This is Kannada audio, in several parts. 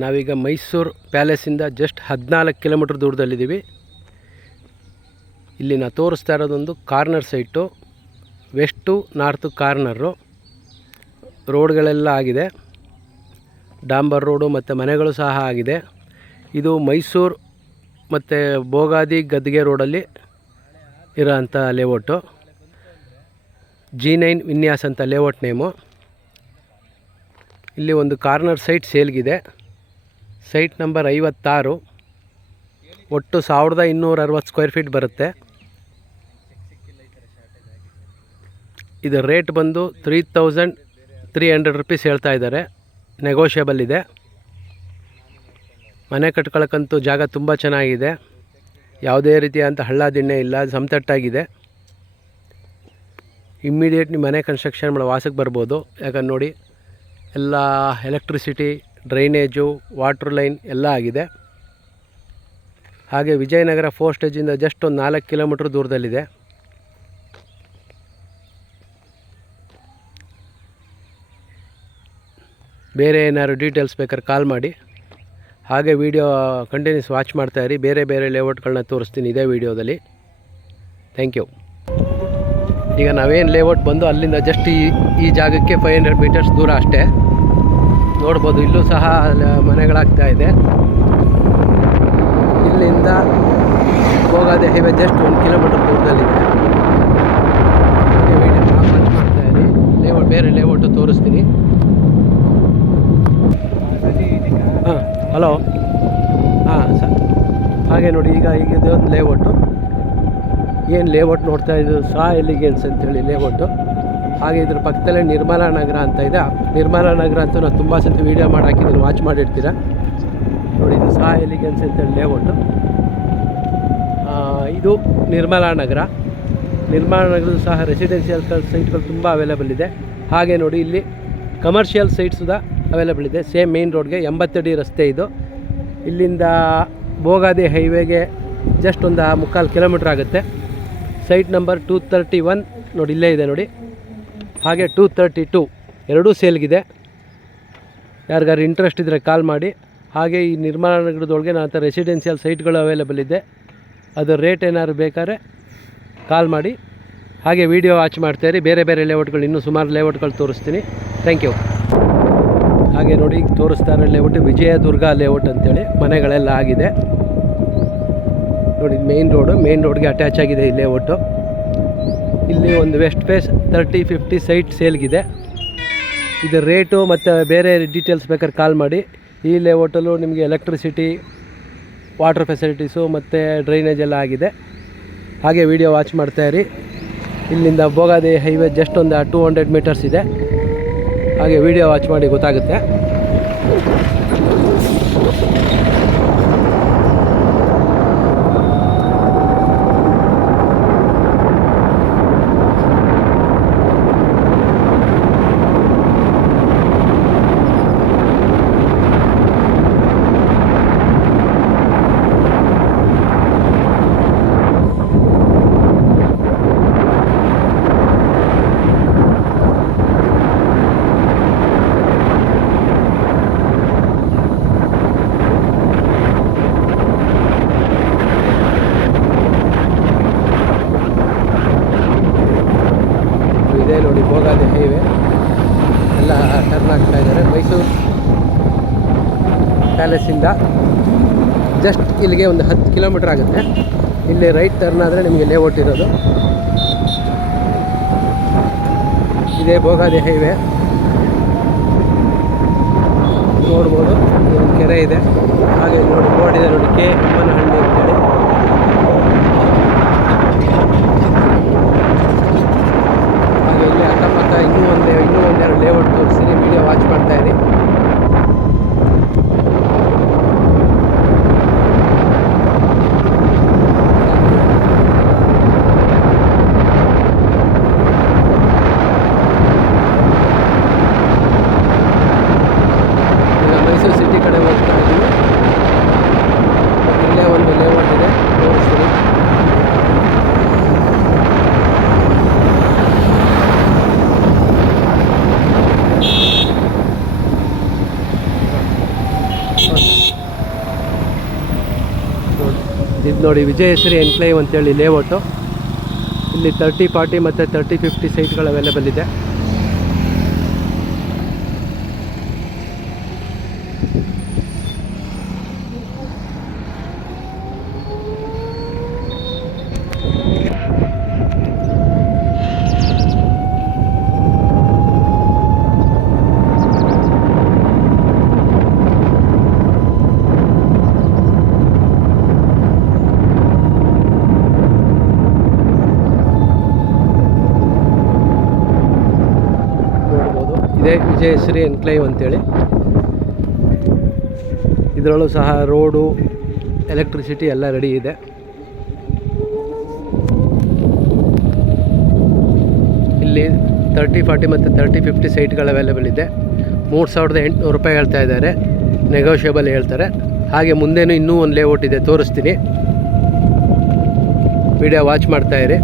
ನಾವೀಗ ಮೈಸೂರು ಪ್ಯಾಲೇಸಿಂದ ಜಸ್ಟ್ 14 ಕಿಲೋಮೀಟ್ರ್ ದೂರದಲ್ಲಿದ್ದೀವಿ. ಇಲ್ಲಿ ನಾವು ತೋರಿಸ್ತಾ ಇರೋದೊಂದು corner site, west north corner. ರೋಡ್ಗಳೆಲ್ಲ ಆಗಿದೆ, ಡಾಂಬರ್ ರೋಡು ಮತ್ತು ಮನೆಗಳು ಸಹ ಆಗಿದೆ. ಇದು ಮೈಸೂರು ಮತ್ತು ಬೋಗಾದಿ ಗದ್ಗೆ ರೋಡಲ್ಲಿ ಇರೋಂಥ ಲೇಔಟು. G9 ವಿನ್ಯಾಸ್ ಅಂತ ಲೇಔಟ್ ನೇಮು. ಇಲ್ಲಿ ಒಂದು ಕಾರ್ನರ್ ಸೈಟ್ ಸೇಲ್ಗಿದೆ. Site number 56. ಒಟ್ಟು 1260 ಸ್ಕ್ವೇರ್ ಫೀಟ್ ಬರುತ್ತೆ. ಇದು ರೇಟ್ ಬಂದು 3300 ರುಪೀಸ್ ಹೇಳ್ತಾ ಇದ್ದಾರೆ. ನೆಗೋಷಿಯಬಲ್ ಇದೆ. ಮನೆ ಕಟ್ಕೊಳ್ಳೋಕ್ಕಂತೂ ಜಾಗ ತುಂಬ ಚೆನ್ನಾಗಿದೆ. ಯಾವುದೇ ರೀತಿಯಾದಂಥ ಹಳ್ಳ ದಿಣ್ಣೆ ಇಲ್ಲ, ಸಮತಟ್ಟಾಗಿದೆ. ಇಮ್ಮಿಡಿಯೇಟ್ ನಿಮ್ಮ ಮನೆ ಕನ್ಸ್ಟ್ರಕ್ಷನ್ ಮಾಡೋ ವಾಸಕ್ಕೆ ಬರ್ಬೋದು. ಯಾಕಂದ್ರೆ ನೋಡಿ, ಎಲ್ಲ ಎಲೆಕ್ಟ್ರಿಸಿಟಿ, ಡ್ರೈನೇಜು, ವಾಟ್ರ್ ಲೈನ್ ಎಲ್ಲ ಆಗಿದೆ. ಹಾಗೆ ವಿಜಯನಗರ 4 ಸ್ಟೇಜಿಂದ ಜಸ್ಟ್ ಒಂದು 4 ಕಿಲೋಮೀಟ್ರ್ ದೂರದಲ್ಲಿದೆ. ಬೇರೆ ಏನಾದ್ರು ಡೀಟೇಲ್ಸ್ ಬೇಕಾದ್ರೆ ಕಾಲ್ ಮಾಡಿ. ಹಾಗೆ ವಿಡಿಯೋ ಕಂಟಿನ್ಯೂಸ್ ವಾಚ್ ಮಾಡ್ತಾಯಿರಿ. ಬೇರೆ ಬೇರೆ ಲೇಔಟ್ಗಳನ್ನ ತೋರಿಸ್ತೀನಿ ಇದೇ ವಿಡಿಯೋದಲ್ಲಿ. Thank you. ಈಗ ನಾವೇನು ಲೇಔಟ್ ಬಂದು ಅಲ್ಲಿಂದ ಜಸ್ಟ್ ಈ ಜಾಗಕ್ಕೆ 500 ಮೀಟರ್ಸ್ ದೂರ ಅಷ್ಟೇ. ನೋಡ್ಬೋದು, ಇಲ್ಲೂ ಸಹ ಮನೆಗಳಾಗ್ತಾ ಇದೆ. ಇಲ್ಲಿಂದ ಹೋಗೋದೇ ಹೈವೇ ಜಸ್ಟ್ 1 ಕಿಲೋಮೀಟರ್ ದೂರದಲ್ಲಿದೆ. ಹಾಗೆ ವಿಡಿಯೋ ವಾಚ್ ಮಾಡ್ತಾಯಿರಿ. ಲೇಔಟ್ ಬೇರೆ ಲೇಔಟು ತೋರಿಸ್ತೀನಿ. ಹಾಂ, ಹಲೋ. ಹಾಂ ಸರ್, ಹಾಗೆ ನೋಡಿ, ಈಗ ಇದೊಂದು ಲೇಔಟು. ಏನು ಲೇಔಟ್ ನೋಡ್ತಾ ಇದ್ದು ಸಾ ಎಲಿಗೆನ್ಸ್ ಅಂತೇಳಿ ಲೇಔಟು. ಹಾಗೆ ಇದ್ರ ಪಕ್ಕದಲ್ಲೇ ನಿರ್ಮಲಾ ನಗರ ಅಂತ ಇದೆ. ನಿರ್ಮಲಾ ನಗರ ಅಂತೂ ನಾನು ತುಂಬ ಸತಿ ವೀಡಿಯೋ ಮಾಡಿ ಹಾಕಿದ್ದೀನಿ, ವಾಚ್ ಮಾಡಿರ್ತೀರ ನೋಡಿ. ಇದು ಸಾ ಎಲಿಗೆನ್ಸ್ ಅಂತೇಳಿ ಲೇಔಟು. ಇದು ನಿರ್ಮಲಾ ನಗರ. ನಿರ್ಮಲಾ ನಗರದ ಸಹ ರೆಸಿಡೆನ್ಷಿಯಲ್ ಸೈಟ್ಗಳು ತುಂಬ ಅವೈಲೇಬಲ್ ಇದೆ. ಹಾಗೆ ನೋಡಿ, ಇಲ್ಲಿ ಕಮರ್ಷಿಯಲ್ ಸೈಟ್ ಸುಧಾ ಅವೈಲೇಬಲ್ ಇದೆ. ಸೇಮ್ ಮೇನ್ ರೋಡ್ಗೆ 80 ಅಡಿ ರಸ್ತೆ ಇದು. ಇಲ್ಲಿಂದ ಬೋಗಾದಿ ಹೈವೇಗೆ ಜಸ್ಟ್ ಒಂದು 3/4 ಕಿಲೋಮೀಟ್ರ್ ಆಗುತ್ತೆ. ಸೈಟ್ ನಂಬರ್ 231 ನೋಡಿ, ಇಲ್ಲೇ ಇದೆ ನೋಡಿ. ಹಾಗೆ 232 ಎರಡೂ ಸೇಲ್ಗಿದೆ. ಯಾರಿಗಾರು ಇಂಟ್ರೆಸ್ಟ್ ಇದ್ದರೆ ಕಾಲ್ ಮಾಡಿ. ಹಾಗೆ ಈ ನಿರ್ಮಲಾ ನಗರದೊಳಗೆ ನಂತರ ರೆಸಿಡೆನ್ಷಿಯಲ್ ಸೈಟ್ಗಳು ಅವೈಲೇಬಲ್ ಇದೆ. ಅದು ರೇಟ್ ಏನಾದ್ರು ಬೇಕಾದ್ರೆ ಕಾಲ್ ಮಾಡಿ. ಹಾಗೆ ವಿಡಿಯೋ ವಾಚ್ ಮಾಡ್ತಾಯಿರಿ. ಬೇರೆ ಬೇರೆ ಲೇಔಟ್ಗಳು, ಇನ್ನೂ ಸುಮಾರು ಲೇಔಟ್ಗಳು ತೋರಿಸ್ತೀನಿ. Thank you. ಹಾಗೆ ನೋಡಿ, ತೋರಿಸ್ತಾ ಇರೋ ಲೇಔಟ್ ವಿಜಯದುರ್ಗ ಲೇಔಟ್ ಅಂತೇಳಿ. ಮನೆಗಳೆಲ್ಲ ಆಗಿದೆ ನೋಡಿ. ಮೇನ್ ರೋಡ್ಗೆ ಅಟ್ಯಾಚ್ ಆಗಿದೆ ಈ ಲೇಔಟು. ಇಲ್ಲಿ ಒಂದು ವೆಸ್ಟ್ ಫೇಸ್ 30-50 ಸೈಟ್ ಸೇಲ್ಗಿದೆ. ಇದು ರೇಟು ಮತ್ತು ಬೇರೆ ಡೀಟೇಲ್ಸ್ ಬೇಕಾದ್ರೆ ಕಾಲ್ ಮಾಡಿ. ಈ ಲೇಔಟಲ್ಲೂ ನಿಮಗೆ ಎಲೆಕ್ಟ್ರಿಸಿಟಿ, ವಾಟರ್ ಫೆಸಿಲಿಟೀಸು ಮತ್ತು ಡ್ರೈನೇಜ್ ಎಲ್ಲ ಆಗಿದೆ. ಹಾಗೆ ವಿಡಿಯೋ ವಾಚ್ ಮಾಡ್ತಾಯಿರಿ. ಇಲ್ಲಿಂದ ಬೋಗಾದಿ ಹೈವೇ ಜಸ್ಟ್ ಒಂದು 200 ಮೀಟರ್ಸ್ ಇದೆ. ಹಾಗೆ ವಿಡಿಯೋ ವಾಚ್ ಮಾಡಿ ಗೊತ್ತಾಗುತ್ತೆ. ಇದೇ ನೋಡಿ, ಬೋಗಾದಿ ಹೈವೇ ಎಲ್ಲ ಟರ್ನ್ ಆಗ್ತಾ ಇದ್ದಾರೆ. ಮೈಸೂರು ಪ್ಯಾಲೇಸಿಂದ ಜಸ್ಟ್ ಇಲ್ಲಿಗೆ ಒಂದು 10 ಕಿಲೋಮೀಟ್ರ್ ಆಗುತ್ತೆ. ಇಲ್ಲಿ ರೈಟ್ ಟರ್ನ್ ಆದರೆ ನಿಮಗೆ ಲೇಔಟ್ ಇರೋದು. ಇದೇ ಬೋಗಾದಿ ಹೈವೇ. ನೋಡ್ಬೋದು, ಒಂದು ಕೆರೆ ಇದೆ. ಹಾಗೆ ನೋಡಿ, ಬೋರ್ಡ್ ಇದೆ ನೋಡಿ, ಕೆ ಅಮ್ಮನಹಳ್ಳಿ ಅಂತೇಳಿ. ಹಾಗೆ ಇಲ್ಲಿ ಅಕ್ಕಪಕ್ಕ ಇನ್ನೂ ಒಂದೆರಡು ಲೇಔಟ್ ತೋರಿಸ್ತೀನಿ. ವಿಡಿಯೋ ವಾಚ್ ಮಾಡ್ತಾಯಿರಿ. ಈಗ ಮೈಸೂರು ಸಿಟಿ ಕಡೆ ಹೋಗ್ತಾ ಇದ್ದೀವಿ. ಇದು ನೋಡಿ ವಿಜಯಶ್ರೀ ಎನ್ಕ್ಲೇವ್ ಅಂತೇಳಿ ಲೇಔಟು. ಇಲ್ಲಿ 30-40 ಮತ್ತು 30-50 ಸೈಟ್ಗಳು ಅವೈಲೇಬಲ್ ಇದೆ. ಇದೇ ವಿಜಯಶ್ರೀ ಎನ್ಕ್ಲೇವ್ ಅಂತೇಳಿ. ಇದರಲ್ಲೂ ಸಹ ರೋಡು, ಎಲೆಕ್ಟ್ರಿಸಿಟಿ ಎಲ್ಲ ರೆಡಿ ಇದೆ. ಇಲ್ಲಿ 30-40 ಮತ್ತು 30-50 ಸೈಟ್ಗಳು ಅವೈಲೇಬಲ್ ಇದೆ. 3,800 ರೂಪಾಯಿ ಹೇಳ್ತಾ ಇದ್ದಾರೆ, ನೆಗೋಷಿಯಬಲ್ ಹೇಳ್ತಾರೆ. ಹಾಗೆ ಮುಂದೆನೂ ಇನ್ನೂ ಒಂದು ಲೇಔಟ್ ಇದೆ, ತೋರಿಸ್ತೀನಿ, ವಿಡಿಯೋ ವಾಚ್ ಮಾಡ್ತಾಯಿರಿ.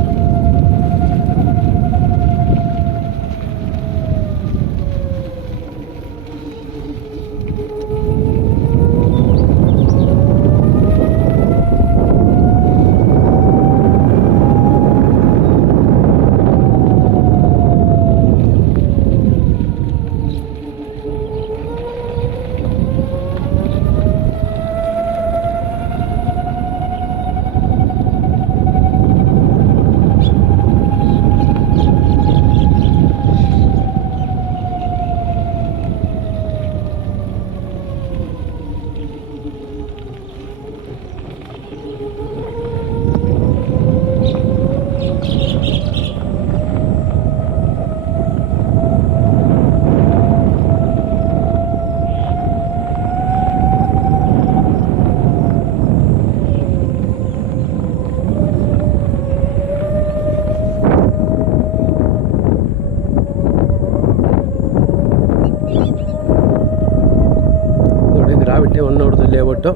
ಗ್ರಾವಿಟಿ ಹೊನ್ನೂರದು ಲೇಔಟು.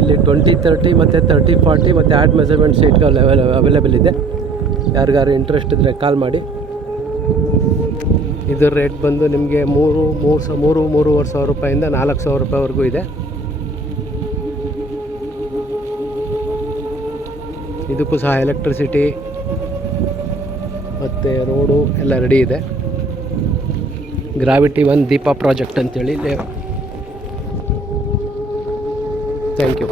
ಇಲ್ಲಿ 20-30 ಮತ್ತು 30-40 ಮತ್ತು ಆ್ಯಡ್ ಮೆಜರ್ಮೆಂಟ್ ಸೈಟ್ಗಳು ಅವೈಲೇಬಲ್ ಇದೆ. ಯಾರಿಗಾರು ಇಂಟ್ರೆಸ್ಟ್ ಇದ್ದರೆ ಕಾಲ್ ಮಾಡಿ. ಇದ್ರ ರೇಟ್ ಬಂದು ನಿಮಗೆ 3-3.5 ಸಾವಿರ ರೂಪಾಯಿಂದ 4,000 ರೂಪಾಯಿವರೆಗೂ ಇದೆ. ಇದಕ್ಕೂ ಸಹ ಎಲೆಕ್ಟ್ರಿಸಿಟಿ ಮತ್ತು ರೋಡು ಎಲ್ಲ ರೆಡಿ ಇದೆ. ಗ್ರಾವಿಟಿ 1 ದೀಪ ಪ್ರಾಜೆಕ್ಟ್ ಅಂತೇಳಿ. Thank you.